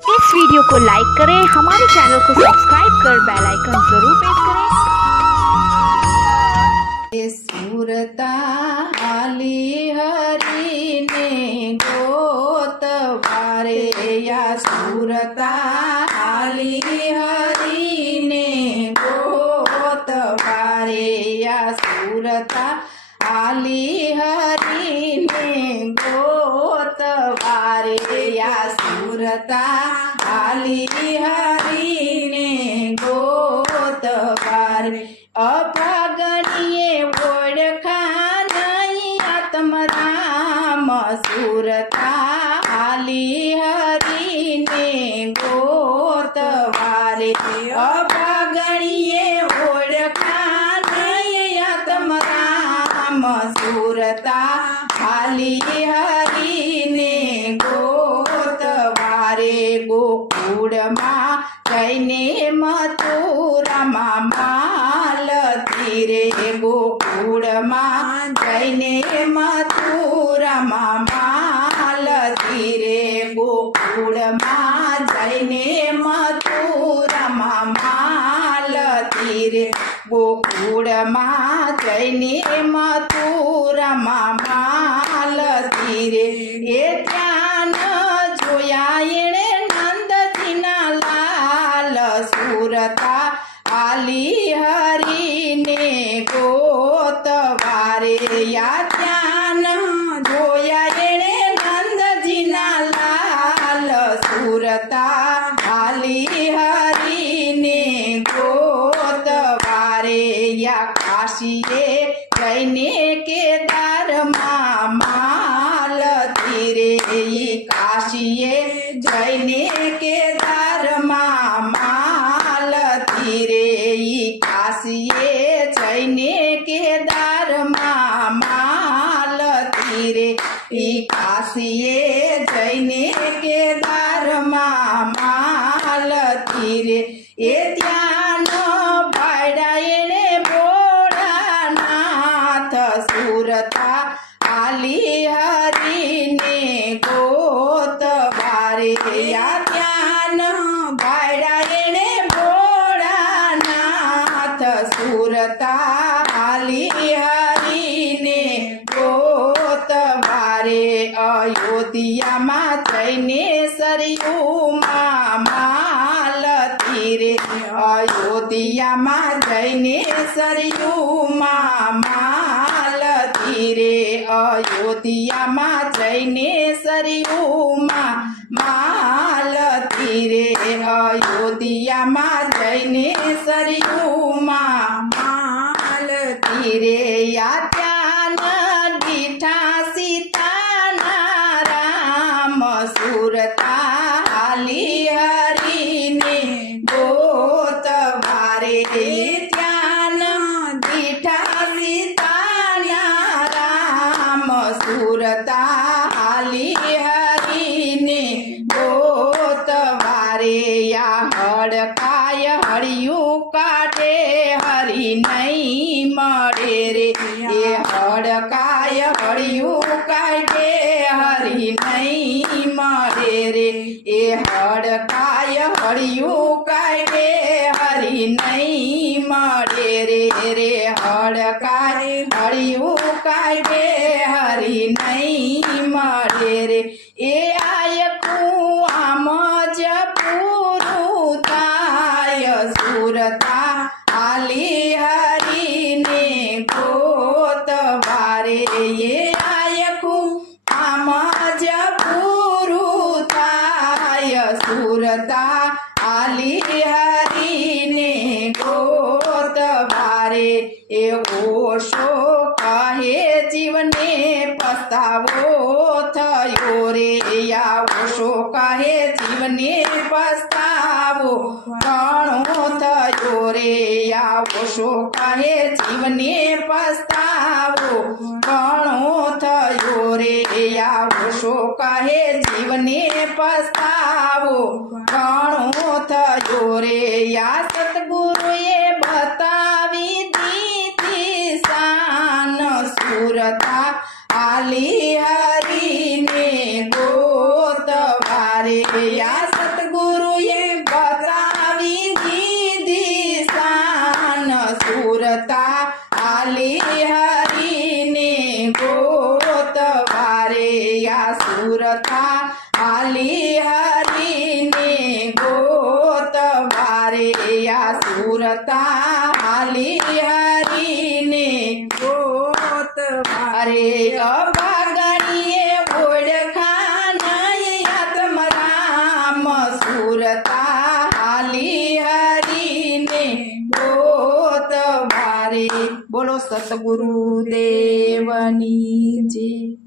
इस वीडियो को लाइक करें, हमारे चैनल को सब्सक्राइब कर बेल आइकन जरूर प्रेस करें। सुरता आली हरी ने गोत वारे या सुरता आली हरी ने गोत वारे या सुरता आली हरी ने गोत वारे या सुरता आली हरी ने गोत वारे अभागणीए ओळखा नहीं आत्मराम सुरता आली हरी ने गोत वारे अभागणीए ओळखा नहीं आत्मराम सुरता आली हरी ने गोत वारे गोकुळमा जैने मथुरामा रे गोकुळमा जैने मथुरामा मालती रे गोकुळमा जैने मथुरामा मालती रे गोकुळमा जैने मथुरामा मालती रे ए त्यान जोया एणे नंदजीना लाल सुरता आली हरी ने गोत वारे या त्यान जोया एणे नंदजीना लाल सुरता आली हरी ने गोत वारे या काशीए जैने केदार मालती रे काशीए जैने केदार मालती रे काशीए जैने केदार मालती रे काशीए जैने केदार मालती रे ए त्यान भाड्या एणे भोळानाथ सुरता आली हरी ने गोत वारे या त्यान भाड्या एणे भोळानाथ सुरता आली हरी ने गोत वारे अयोध्या मा जैने सरयू मालती रे अयोध्या मा जैने सरयू मालती रे अयोध्या मा जैने सरयू मालती रे अयोध्या मा जैने सरयू मालती रे या त्यान डीठा सीताना राम सुरता आली हरी ने गोत वारे त्यान डीठा सीताना राम सुरता आली हरी ने गोत वारे या हड़काय हड़ियू काटे हरी नहीं मरे रे ये हड़काय हड़ियू काटे हरी नहीं मरे रे ये हड़काय हड़ियू काटे हरी नहीं मरे रे रे हड़काय हड़ियू काटे हरी नहीं मरे रे ए आयकू आमज पूरू ताय सुरता आली हरी ने गोत वारे ये आयकू आमज पूरू ताय सुरता आली हरी ने गोत वारे ए ओशो कहे जीवने पछतावो थयो रे या ओशो कहे जीवने पछतावो घणो थयो रे या ओशो कहे जीवने पछतावो घणो थयो रे या ओशो कहे जीवने पछतावो घणो थयो रे या सतगुरुए बतावी दीधी शान सुरता आली हरी ने गोत वारे या सत સદગુરુએ બતાવી દીધી શાન સુરતા આલી હરીને ગોતવારે યા સુરતા આલી હરીને ગોતવારે યા સુરતા આલી હરીને ગોતવારે અભાગણીએ ઓળખાણ આત્મરામ સુરતા હાલી હરીને ગોતવારે. બોલો સતગુરુ દેવની જય.